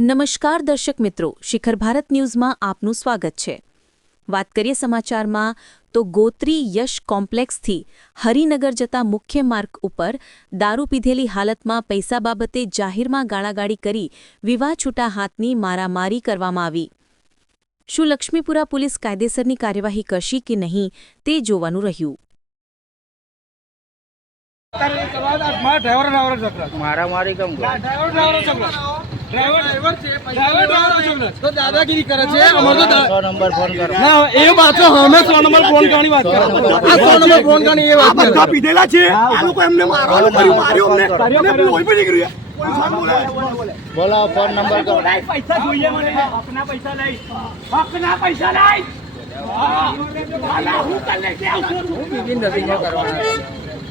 નમસ્કાર દર્શક મિત્રો શિખર ભારત ન્યૂઝમાં આપનું સ્વાગત છે. વાત કરીએ સમાચારમાં તો ગોત્રી યશ કોમ્પ્લેક્સથી હરિનગર જતા મુખ્ય માર્ગ ઉપર દારૂ પીધેલી હાલતમાં પૈસા બાબતે જાહેરમાં ગાળાગાળી કરી વિવાહ છૂટા હાથની મારામારી કરવામાં આવી. શું લક્ષ્મીપુરા પોલીસ કાયદેસરની કાર્યવાહી કરશે કે નહીં તે જોવાનું રહ્યું. મારા ડ્રાઈવર ડ્રાઈવર ઝઘડા મારામારી કેમ તો દાદાગીરી કરે છે અમાર તો નંબર ફોન કરો. ના એ વાત અમે સો નંબર ફોન કાની વાત કરે. આ સો નંબર ફોન કાની એ વાત બધા પીધેલા છે? આ લોકો એમને મારવાનું કર્યું માર્યું અમને. અને પેલું લોહી નીકળ્યું પોલીસવાળા બોલાવે. બોલો. ફોન નંબર કરો. પૈસા જોઈએ મને. હકના પૈસા લઈ. હકના પૈસા લઈ. હું. કર? લે કે આવું દેખાય પીધેલો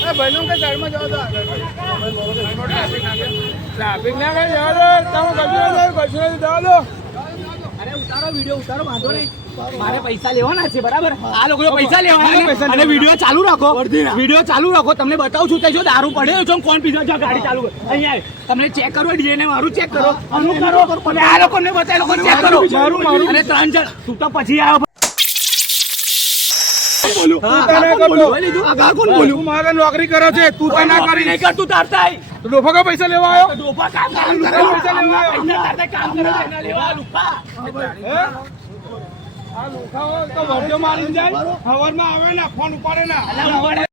આ બધાને તારો મારો હા ટ્રાફિક ના કઈ જવા દો તમે દો કશું જવા દો અરે ઉતારો, વીડિયો ઉતારો, વાંધો નહીં. મારે પૈસા લેવાના છે બરાબર? આ લોકો પૈસા લેવાના. અને વીડિયો ચાલુ રાખો. વીડિયો ચાલુ રાખો તમને બતાવું છું જો દારૂ પડ્યો છે કોણ પીધો? છે ગાડી ચાલુ. અહીંયા તમને ચેક કરો ડીએનએ મારું ચેક કરો. અમુક કરો. અને આ લોકોને બતાય લોકો ચેક કરો. અને ત્રણ જણ. તું તો પછી આવ્યો નોકરી કરે છે તું તો ના કરી નહીં કરતું તારતા તો ડોફા કા પૈસા લેવા આવ્યો? ડોફા કામ કરે પૈસા લેવા આવ્યો. કામ કરે લેવા લુખા. આ લુખાઓ તો વર્જો મારી જાય. હવારમાં આવે ને ફોન ઉપાડે ના.